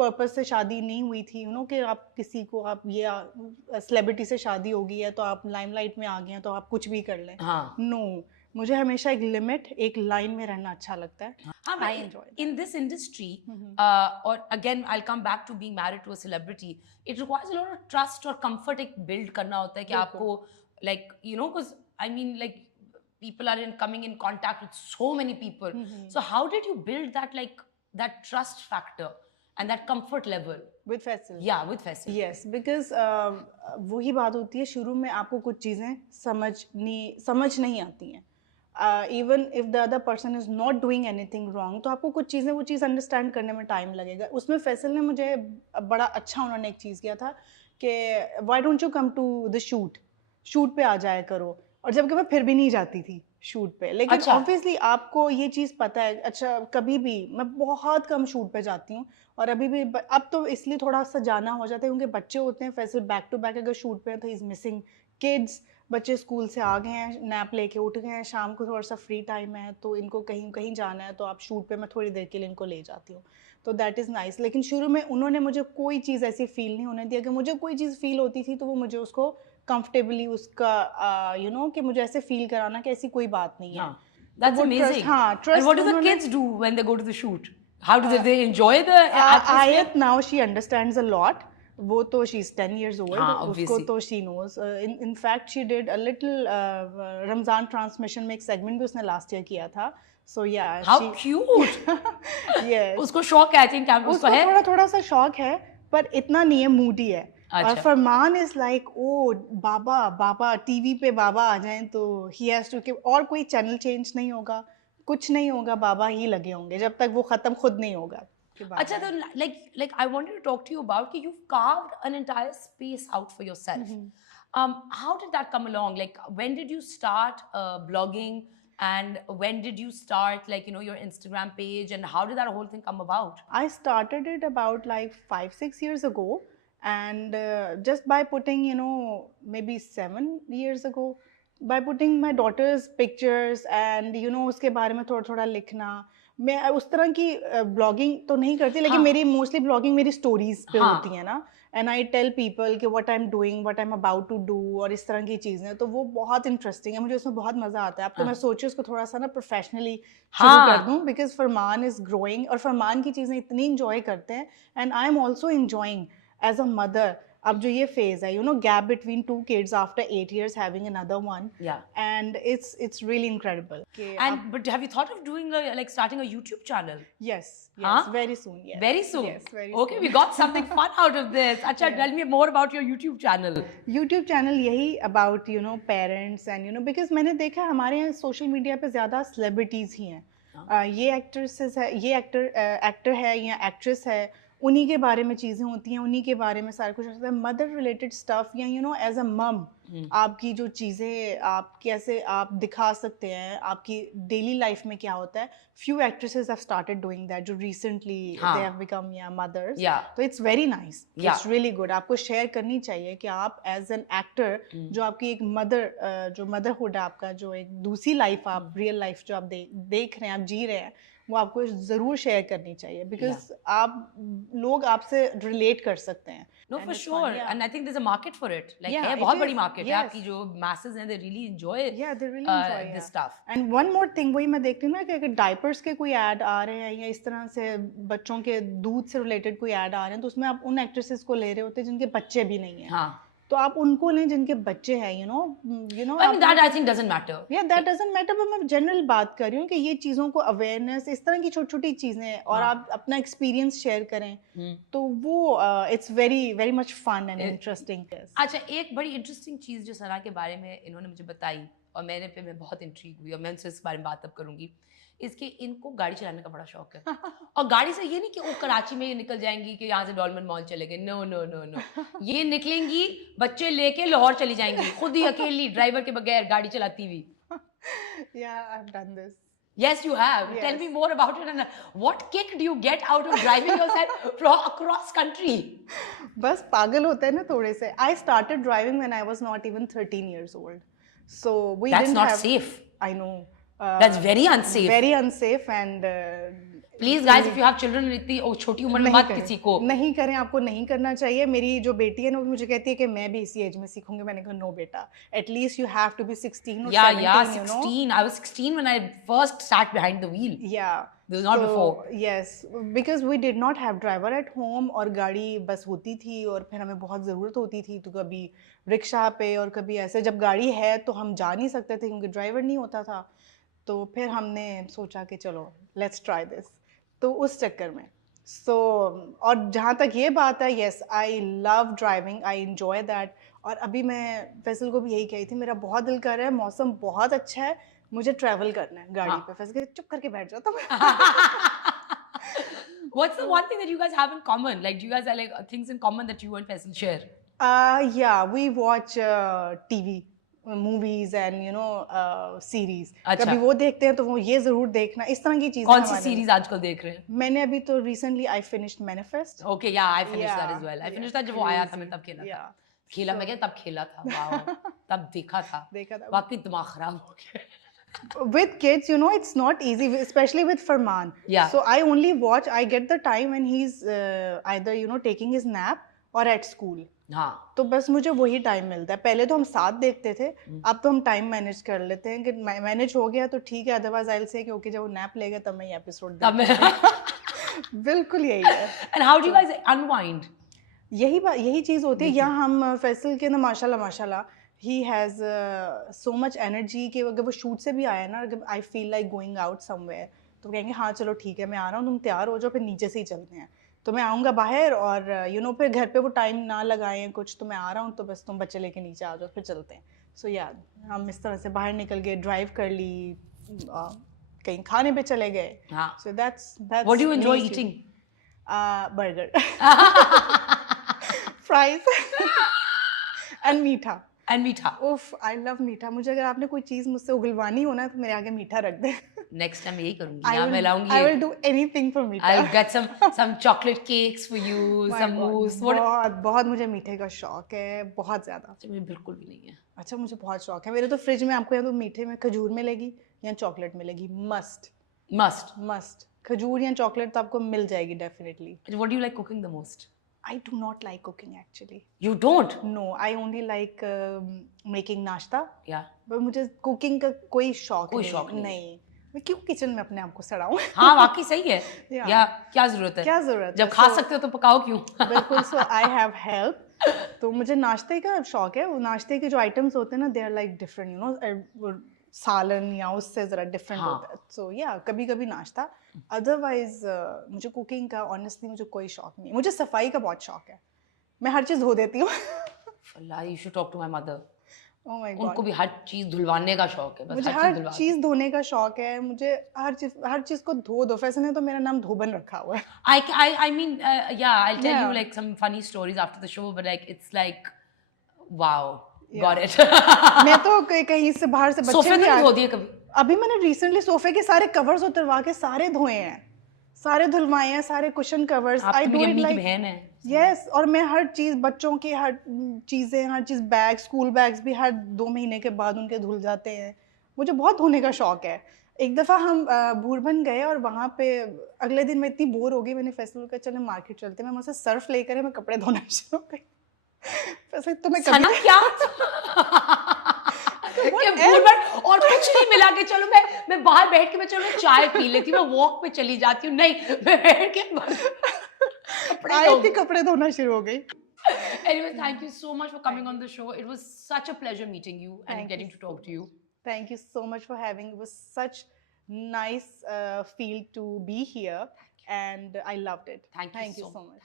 Purpose से शादी नहीं हुई थी, यू नो, कि आप किसी को आप ये सेलिब्रिटी से शादी हो गई है तो आप लाइमलाइट में आ गए हैं तो आप कुछ भी कर लें। हाँ नो, मुझे हमेशा एक लिमिट, एक लाइन में रहना अच्छा लगता है। हाँ आई but enjoy in this industry or again I'll come back to being married to a celebrity, it requires a lot of trust और comfort एक build करना होता है कि बिल्कुल। आपको like you know because I mean like people are coming in contact with so many people, so how did you build that like that trust factor and that comfort level with Faisal. yeah with Faisal? Yes, because वही बात होती है, शुरू में आपको कुछ चीज़ें समझ नहीं आती हैं। Even if the other person is not doing anything wrong, तो आपको कुछ चीज़ें वो चीज़ अंडरस्टैंड करने में टाइम लगेगा। उसमें फैसल ने मुझे बड़ा अच्छा, उन्होंने एक चीज़ किया था कि why don't you come to the shoot पे आ जाया करो, और जबकि मैं फिर भी नहीं जाती थी शूट पे। लेकिन अच्छा। ऑब्वियसली आपको ये चीज़ पता है। अच्छा, कभी भी मैं बहुत कम शूट पे जाती हूँ, और अभी भी अब तो इसलिए थोड़ा सा जाना हो जाता है क्योंकि बच्चे होते हैं। फैसल बैक टू बैक अगर शूट पे है तो इज़ मिसिंग किड्स। बच्चे स्कूल से आ गए हैं, नैप लेके उठ गए हैं, शाम को थोड़ा सा फ्री टाइम है तो इनको कहीं कहीं जाना है, तो आप शूट पे मैं थोड़ी देर के लिए इनको ले जाती हूँ, तो दैट इज़ नाइस। लेकिन शुरू में उन्होंने मुझे कोई चीज़ ऐसी फील नहीं होने दी। अगर मुझे कोई चीज़ फील होती थी तो वो मुझे उसको कंफर्टेबली उसका यू नो कि मुझे ऐसे फील कराना कि ऐसी कोई बात नहीं है। हाँ, that's वो ट्रस्ट, amazing. हाँ And trust what do the उन्होंने। kids do when they go to the shoot? How do they enjoy the atmosphere? Ayat now she understands a lot. वो तो she's 10 years old. हाँ, उसको obviously. तो she knows. In fact she did a little Ramzan transmission में एक segment भी उसने last year किया था. So yeah, How she cute! yes. उसको शौक है, I think उसको उसको है? थोड़ा थोड़ा सा शौक है, पर इतना नहीं है, मूडी है। और अच्छा। फरमान इज लाइक, ओ बाबा बाबा, टीवी पे बाबा आ जाएं तो ही हैज टू, और कोई चैनल चेंज नहीं होगा, कुछ नहीं होगा, बाबा ही लगे होंगे जब तक वो खत्म खुद नहीं होगा। अच्छा, तो like I wanted to talk to you about कि you've carved an entire space out for yourself. How did that come along? Like when did you start blogging, and when did you start like you know your Instagram page, and how did that whole thing come about? I started it about like 5-6 years ago, and just by putting, you know, maybe 7 years ago, by putting my daughter's pictures and you know उसके बारे में थोड़ा थोड़ा लिखना। मैं उस तरह की ब्लॉगिंग तो नहीं करती, लेकिन हाँ। मेरी मोस्टली ब्लॉगिंग मेरी स्टोरीज पे हाँ। होती है ना, एंड आई टेल पीपल कि what I am doing, what I am about to do, और इस तरह की चीज़ें, तो वो बहुत इंटरेस्टिंग है, मुझे उसमें बहुत मज़ा आता है। अब तो मैं सोची उसको थोड़ा सा ना प्रोफेशनली शुरू हाँ। कर दूं, बिकॉज फरमान इज ग्रोइंग, और फरमान की चीज़ें इतनी इंजॉय करते हैं, and I am also enjoying as a mother. अब जो ये फेज है, you know, gap between 2 kids after 8 years having another one, Yeah. and it's really incredible. And but have you thought of doing like starting a YouTube channel? Yes, Huh? very soon. Yes. Very soon. Yes, very Okay, soon. we got something fun out of this. Acha, tell me more about your YouTube channel. YouTube channel यही about you know parents and you know, because मैंने देखा हमारे यहाँ social media पे ज़्यादा celebrities ही हैं। ये actresses है, ये एक्टर है या एक्ट्रेस है, उन्हीं के बारे में चीज़ें होती हैं, उन्हीं के बारे में सारा कुछ होता है। मदर रिलेटेड स्टफ या यू नो एज अ मम आपकी जो चीज़ें आप कैसे आप दिखा सकते हैं, आपकी डेली लाइफ में क्या होता है। Few actresses have started doing that जो रिसेंटली दे हैव बिकम या मदर्स, तो it's very nice, it's really good. आपको शेयर करनी चाहिए कि आप एज एन एक्टर जो आपकी एक मदर जो मदरहुड है आपका, जो एक दूसरी लाइफ आप रियल लाइफ जो आप देख रहे हैं, आप जी रहे हैं, वो आपको ज़रूर शेयर करनी चाहिए, बिकॉज आप लोग आपसे रिलेट कर सकते हैं। No, for sure. And I think there's a market for it. Like, Yeah, है it बहुत is. बड़ी market है Yes. आपकी जो masses हैं, they really enjoy Yeah, they really enjoy this stuff. And one more thing, वही मैं देखती हूँ ना कि अगर डायपर्स के कोई ऐड आ रहे हैं या इस तरह से बच्चों के दूध से रिलेटेड कोई ऐड आ रहे हैं, तो उसमें आप उन एक्ट्रेसेस को ले रहे होते हैं जिनके बच्चे भी नहीं हैं। हाँ। तो आप उनको लें जिनके बच्चे हैं, you know. I mean, that I think doesn't matter. Yeah, that doesn't matter, but मैं जनरल बात कर रही हूँ कि ये चीज़ों को अवेयरनेस, इस तरह की छोटी छोटी चीज़ें, और आप अपना एक्सपीरियंस शेयर करें, तो वो it's very very much fun and interesting. अच्छा, एक बड़ी इंटरेस्टिंग चीज़ जो सना के बारे में इन्होंने मुझे बताई और मैं बहुत इंट्रीग हुई, और मैं उनसे इस बारे में बात अब करूँगी, इसके इनको गाड़ी चलाने का बड़ा शौक है। और गाड़ी से ये नहीं कि वो कराची में ये निकल जाएंगी कि यहाँ से डॉलमन मॉल चले गए, नो नो नो नो, ये निकलेंगी बच्चे लेके लाहौर चली जाएंगी, खुद ही अकेली ड्राइवर के बगैर गाड़ी चलाती हुई। Yeah, I've done this. Yes, you have. Yes. Tell me more about it. And what kick do you get out of driving yourself across country? बस पागल होता है ना थोड़े से। I started driving when I was not even 13 years old. So we That's didn't not have. safe. I know. That's very unsafe. Very unsafe, and please guys, if you have children, इतनी छोटी उम्र में नहीं मत करें, किसी को नहीं करें, आपको नहीं करना चाहिए। मेरी जो बेटी है ना, वो मुझे कहती है कि मैं भी इसी एज में सीखूंगी। मैंने कहा नो बेटा, at least you have to be 16 or 17, yeah, you know. 16. I was 16 when I first sat behind the wheel. Yeah. This was not before. Yes, because we did not have driver at home, और गाड़ी बस होती थी और फिर हमें बहुत ज़रूरत होती थी, तो कभी रिक्शा पे और कभी ऐसे। जब गाड़ी है तो हम जा नहीं सकते थे क्योंकि ड्राइवर नहीं होता था, तो फिर हमने सोचा कि चलो लेट्स ट्राई दिस, तो उस चक्कर में और जहाँ तक ये बात है, yes I love driving, I enjoy that. और अभी मैं फैसल को भी यही कही थी, मेरा बहुत दिल कर रहा है, मौसम बहुत अच्छा है, मुझे ट्रैवल करना है गाड़ी पे। फैसल चुप करके बैठ जाओ तुम। What's the one thing that you guys have in common? Like, do you guys have like things in common that you and Faisal share? Yeah, we watch TV, movies and series. अच्छा। कभी वो देखते हैं तो वो ये जरूर देखना, इस तरह की चीजें। कौन सी सीरीज आजकल देख रहे हैं? मैंने अभी तो recently I finished manifest. Okay, yeah, I finished that as well. I finished that जब वो आया था, मैं तब खेला था। खेला मैं क्या, तब खेला था। वाओ, तब देखा था। वाकई दिमाग खराब हो गया। With kids, it's not easy, especially with Farman. Yeah. So I only watch, I get the time when he's either taking his nap or at school. हाँ, तो बस मुझे वही टाइम मिलता है। पहले तो हम साथ देखते थे, अब तो हम टाइम मैनेज कर लेते हैं कि मैनेज हो गया तो ठीक है, अदरवाइज आई विल से कि ओके जब वो नैप लेगा तब मैं ये एपिसोड देखूंगा। बिल्कुल यही है। And how do you guys unwind? यही चीज होती है। यहाँ हम फैसल के ना माशाल्लाह he has so much energy कि अगर वो शूट से भी आया ना, I feel like going out somewhere, तो कहेंगे हाँ चलो ठीक है मैं आ रहा हूँ, तुम तैयार हो जाओ, फिर नीचे से ही चलते हैं। तो मैं आऊँगा बाहर और फिर घर पे वो टाइम ना लगाएं कुछ, तो मैं आ रहा हूँ तो बस तुम बच्चे लेके नीचे आ जाओ, फिर चलते हैं। सो हम इस तरह से बाहर निकल गए, ड्राइव कर ली, कहीं खाने पे चले गए। So that's What do you enjoy eating? Burger, fries and मीठा। And मीठा। उफ, आई लव मीठा। मुझे अगर आपने कोई चीज मुझसे उगलवानी हो ना तो मेरे आगे मीठा रख दे। Next time यही करूँगी, यहाँ मैं लाऊंगी। I will do anything for मीठा। I'll get some chocolate cakes for you, some mousse। बहुत मुझे मीठे का शौक है, बहुत ज्यादा। मुझे बिल्कुल भी नहीं है। अच्छा, मुझे बहुत शौक है। मेरे तो फ्रिज में आपको या तो मीठे में खजूर मिलेगी या चॉकलेट मिलेगी, मस्ट। खजूर या चॉकलेट तो आपको मिल जाएगी definitely. What do you like cooking the most? I do not like cooking actually. You don't? No, I only like making नाश्ता। Yeah. but मुझे कुकिंग का कोई शौक नहीं। मैं क्यों किचन में अपने आप को सड़ाऊं? हाँ वाकई सही है। या क्या जरूरत है? जब खा सकते हो तो पकाओ क्यों? बिल्कुल। सो आई हैव हेल्प। तो मुझे नाश्ते का शौक है। वो नाश्ते के जो आइटम्स होते हैं ना, दे आर लाइक डिफरेंट, सालन या उससे जरा डिफरेंट होता है। सो कभी कभी नाश्ता, अदरवाइज मुझे कुकिंग का ऑनेस्टली मुझे कोई शौक नहीं है। मुझे सफाई का बहुत शौक है, मैं हर चीज धो देती हूँ। अल्लाह, you should talk to my mother. Oh my God. उनको भी हर चीज धुलवाने का शौक है। बस मुझे हर चीज धोने का शौक है। मुझे हर चीज को धो। फैसल ने तो मेरा नाम धोबन रखा हुआ है। I mean, yeah, I'll tell you like some funny stories after the show, but like it's like wow, got it. मैं तो कहीं से बाहर से बच्चे सोफे तो नहीं धो दिए कभी? अभी मैंने रिसेंटली सोफे के सारे कवर्स उतरवा के सारे धोए हैं, सारे धुलवाए हैं, सारे cushion covers. I do it like बहन है। यस, और मैं हर चीज, बच्चों की हर चीजें, हर चीज, बैग, स्कूल बैग्स भी हर 2 महीने के बाद उनके धुल जाते हैं। मुझे बहुत धोने का शौक है। एक दफ़ा हम भूरबन गए और वहाँ पे अगले दिन मैं इतनी बोर हो गई, मैंने फैसला किया चलो मार्केट चलते। मैं मुझसे सर्फ लेकर मैं कपड़े धोना शुरू हो गई। फैसला तो मैं कभी क्या और कुछ नहीं मिला के चलो मैं बाहर बैठ के मैं चलो चाय पी लेती हूँ, मैं वॉक पे चली जाती हूँ। नहीं, मैं बैठ के कपड़े धोना शुरू हो गई। Anyways, thank you so much for coming on the show. It was such a pleasure meeting you and getting to talk to you. Thank you so much for having. It was such nice feel to be here and I loved it. Thank you so much.